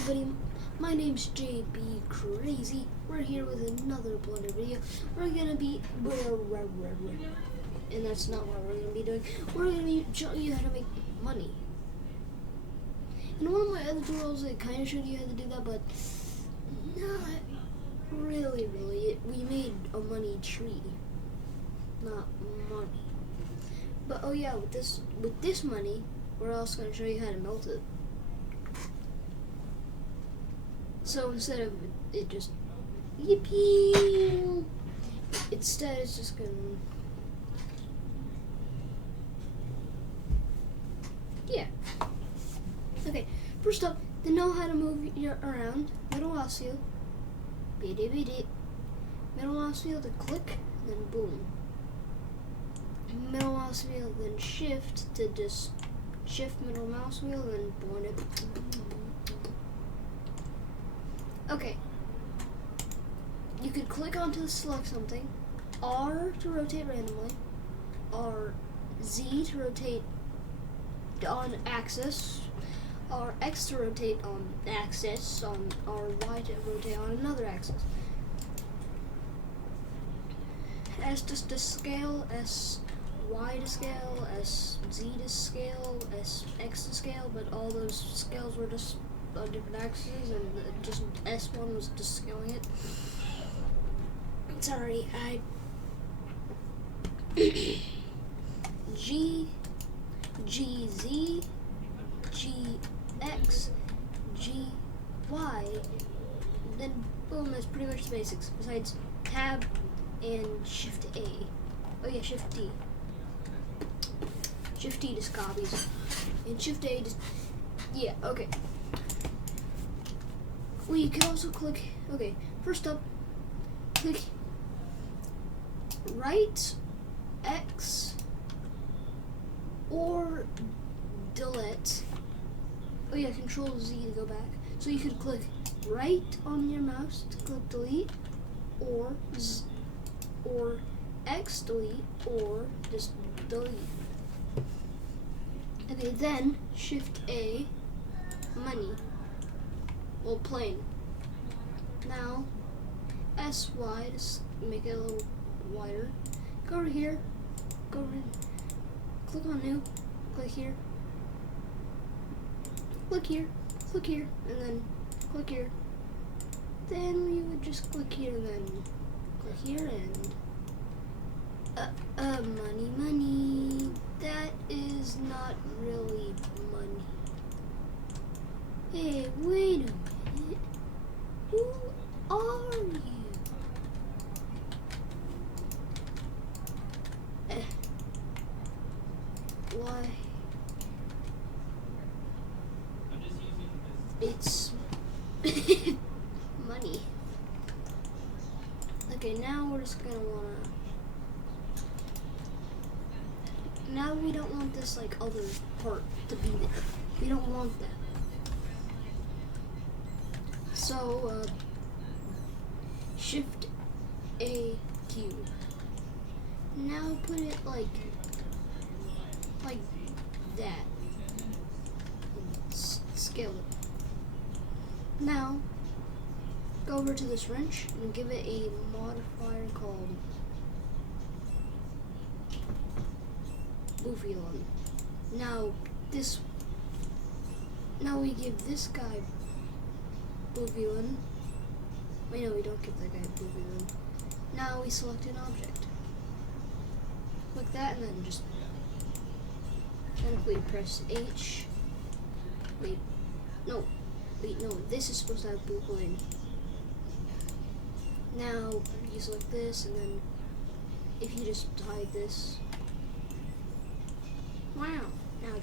everybody, my name's JPcrazy. We're here with another Blender video. We're gonna be, and that's not what we're gonna be doing. We're gonna be showing you how to make money. In one of my other tutorials, I kind of showed you how to do that, but not really. We made a money tree, not money. But oh yeah, with this money, we're also gonna show you how to melt it. So instead of it just yippee, instead it's just gonna Okay, first up, to know how to move your around, middle mouse wheel, middle mouse wheel to click, then boom. Middle mouse wheel, then shift to just shift middle mouse wheel, then boom it. Okay, you could click onto select something, R to rotate randomly, or Z to rotate on axis, or X to rotate on axis, or Y to rotate on another axis. S just to scale, S Y to scale, S Z to scale, S X to scale, but all those scales were just on different axes, and just S1 was just scaling it. Sorry, G, Z, X, Y, then boom, that's pretty much the basics, besides tab and shift A. Oh yeah, shift D. Shift D just copies, and shift A just, yeah, okay. Well, you can also click, okay, first up, click right X or delete. Oh yeah, Control Z to go back. So you could click right on your mouse to click delete, or X delete, or just delete. Okay, then Shift A, money. Well, plain. Now, SY, just make it a little wider. Go over here, click on new, click here, and then click here. Then you would just click here, and then click here, and money. That is not really money. Hey, wait a minute. Who are you? Why? It's money. Okay, now we're just gonna now we don't want this like other part to be there. We don't want that. So, Shift A Q. Now put it like that. Scale it. Now, go over to this wrench and give it a modifier called Boofilon. Now we give this guy Boofilon. Wait, no, we don't give that guy Boofilon. Now we select an object. Like that, and then just, and if we press H, no, this is supposed to have Boofilon. Now you select this, and then if you just hide this, wow, now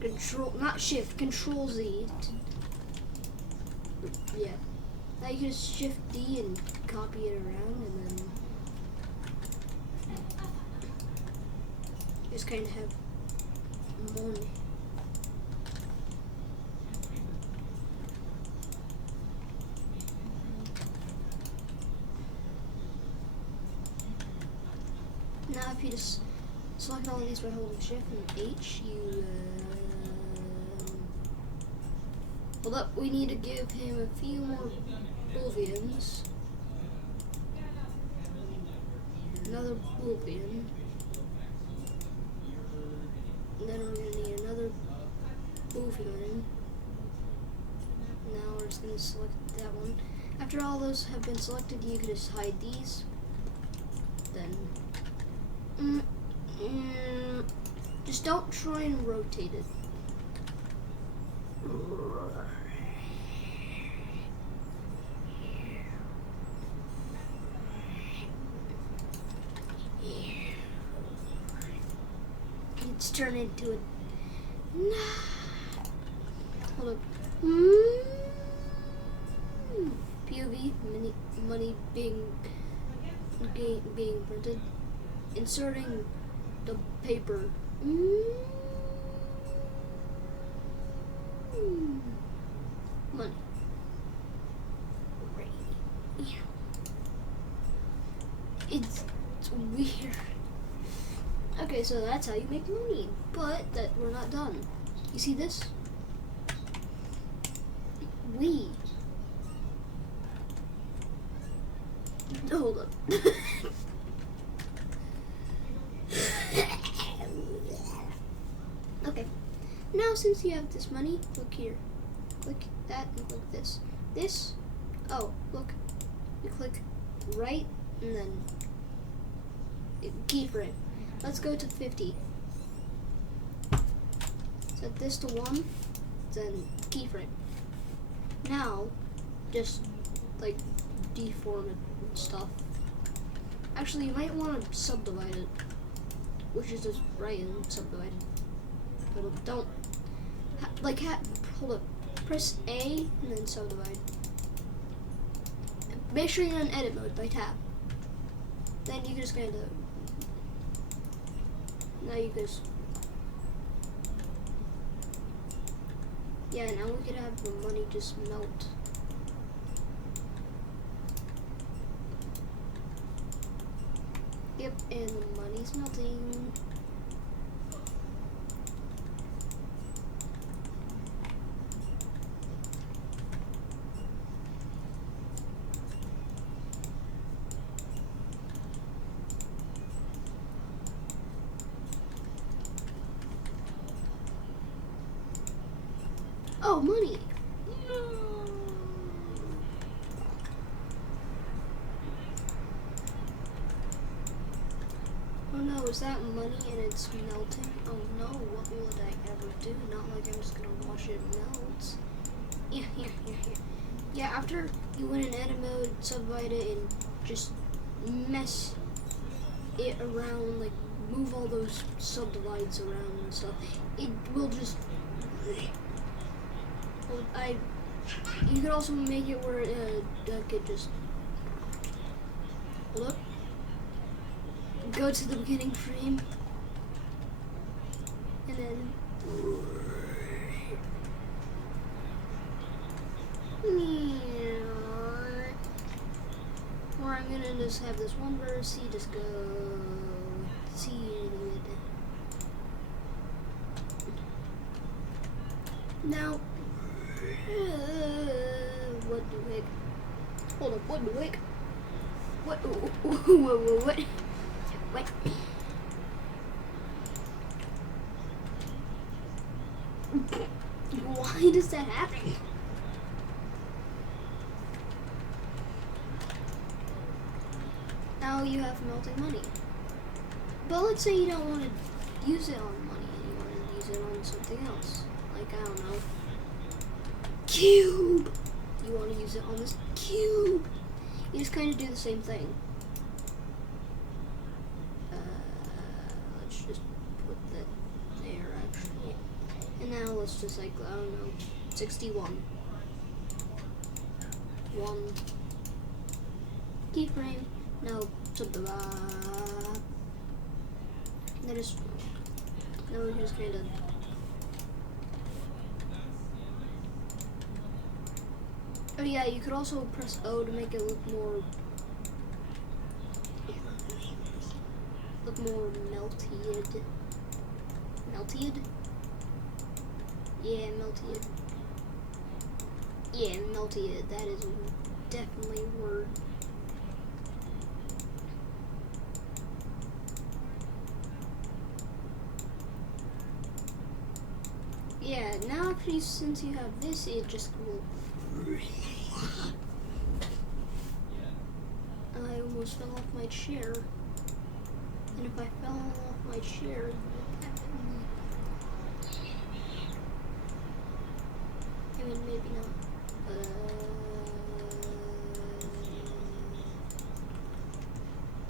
Control Z, yeah. Now you can just Shift D and copy it around, and then just kind of have money. Now if you just select all of these by holding Shift and H, you Hold up, we need to give him a few more booleans. Another boolean. And then we're gonna need another boolean. Now we're just gonna select that one. After all those have been selected, you can just hide these. Then, just don't try and rotate it. Let's turn it into a. Hold up. POV, money being printed. Inserting the paper. Money. It's weird. Okay, so that's how you make money. But that we're not done. You see this? Hold up. Okay. Now since you have this money, look here. Click that and click this. This, oh, look. You click right and then keyframe. Let's go to 50. Set this to 1, then keyframe. Now, just like deform it and stuff. Actually, you might want to subdivide it, which is just right and subdivide it. But don't, hold up, press A and then subdivide. Make sure you're in edit mode by tab. Then you can just kind of, now you can just, yeah, now we could have the money just melt. Yep, and the money's melting. Oh, money! Oh no, is that money and it's melting? Oh no, what would I ever do? Not like I'm just gonna watch it melt. Yeah. Yeah, after you went in edit mode, subdivide it, and just mess it around, like move all those subdivides around and stuff, it will just... You could also make it where it could just... Hold up. Go to the beginning frame. And then... Or I'm gonna just have this one verse, you just go... See it. Now... what the heck? Hold up, what the heck? What? What? What? Why does that happen? Now you have melting money. But let's say you don't want to use it on money and you want to use it on something else. Like, I don't know. Cube! You want to use it on this cube. You just kind of do the same thing. Let's just put that there, actually. And now let's just, like, I don't know, 61. 1. Keyframe. Now, subdivide. Now we just kind of... Oh yeah, you could also press O to make it look more melted. Melted? Yeah, melted. Yeah, melty, that is definitely a word. Yeah, now actually since you have this, it just will... I almost fell off my chair. And if I fell off my chair, I mean, maybe not.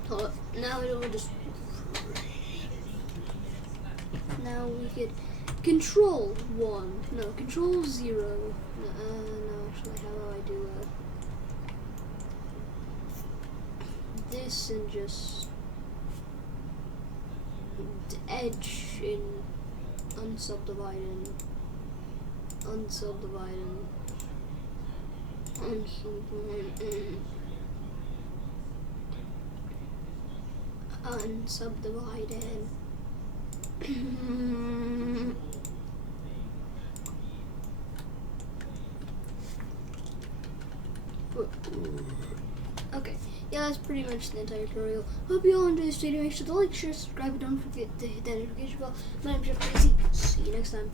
Hold up. Now it will just... Now we could control 1. No, control 0. No, actually, how do I do this and just edge in unsubdividing, unsubdividing, unsubdivided. Okay, yeah, that's pretty much the entire tutorial. Hope you all enjoyed this video. Make sure to like, share, subscribe, and don't forget to hit that notification bell. My name's JPcrazy. See you next time.